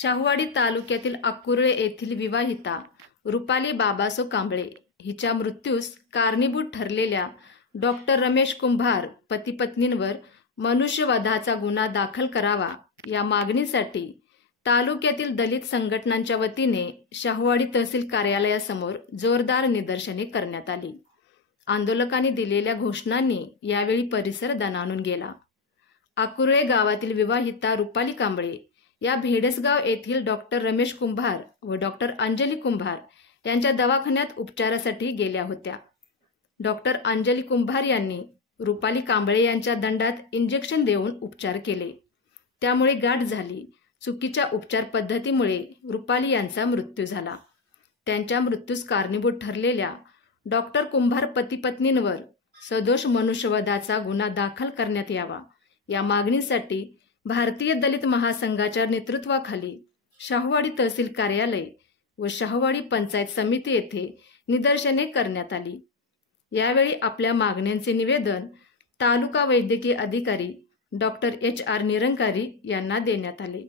शाहूवाडी तालुक्यातील अक्कुर्ळे येथील विवाहिता रुपाली बाबासो कांबळे हिच्या मृत्यूस कारणीभूत ठरलेल्या डॉक्टर रमेश कुंभार पती पत्नींवर मनुष्यवधाचा गुन्हा दाखल करावा या मागणीसाठी तालुक्यातील दलित संघटनांच्या वतीने शाहूवाडी तहसील कार्यालयासमोर जोरदार निदर्शने करण्यात आली। आंदोलकांनी दिलेल्या घोषणांनी यावेळी परिसर दणाणून गेला। अक्कुर्ळे गावातील विवाहिता रुपाली कांबळे या भेडसगाव येथील डॉक्टर रमेश कुंभार व डॉक्टर अंजली कुंभार यांच्या दवाखान्यात उपचारासाठी गेल्या होत्या। डॉक्टर अंजली कुंभार यांनी रुपाली कांबळे यांच्या दंडात इंजेक्शन देऊन उपचार केले, त्यामुळे गाठ झाली। चुकीच्या उपचार पद्धतीमुळे रुपाली यांचा मृत्यू झाला। त्यांच्या मृत्यूस कारणीभूत ठरलेल्या डॉक्टर कुंभार पती पत्नींवर सदोष मनुष्यवधाचा गुन्हा दाखल करण्यात यावा या मागणीसाठी भारतीय दलित महासंघाच्या नेतृत्वाखाली शाहूवाडी तहसील कार्यालय व शाहूवाडी पंचायत समिती येथे निदर्शने करण्यात आली। यावेळी आपल्या मागण्यांचे निवेदन तालुका वैद्यकीय अधिकारी डॉक्टर HR निरंकारी यांना देण्यात आले।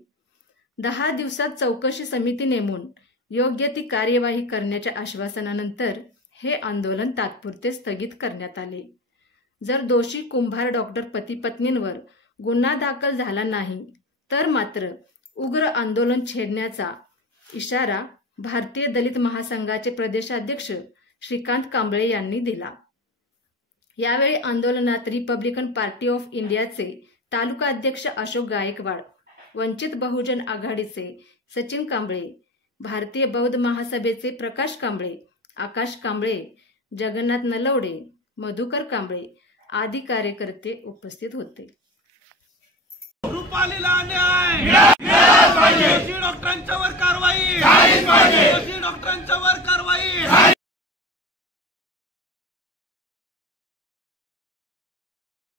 10 दिवसात चौकशी समिती नेमून योग्य ती कार्यवाही करण्याच्या आश्वासनानंतर हे आंदोलन तात्पुरते स्थगित करण्यात आले। जर दोषी कुंभार डॉक्टर पती पत्नींवर गुन्हा दाखल झाला नाही तर मात्र उग्र आंदोलन छेडण्याचा इशारा भारतीय दलित महासंघाचे प्रदेशाध्यक्ष श्रीकांत कांबळे यांनी दिला। यावेळी आंदोलनात रिपब्लिकन पार्टी ऑफ इंडियाचे तालुका अध्यक्ष अशोक गायकवाड, वंचित बहुजन आघाडीचे सचिन कांबळे, भारतीय बौद्ध महासभेचे प्रकाश कांबळे, आकाश कांबळे, जगन्नाथ नलवडे, मधुकर कांबळे आदी कार्यकर्ते उपस्थित होते। रुपालीला न्याय मिळाला पाहिजे, डॉक्टरांच्यावर कारवाई झालीच पाहिजे, डॉक्टरांच्यावर कारवाई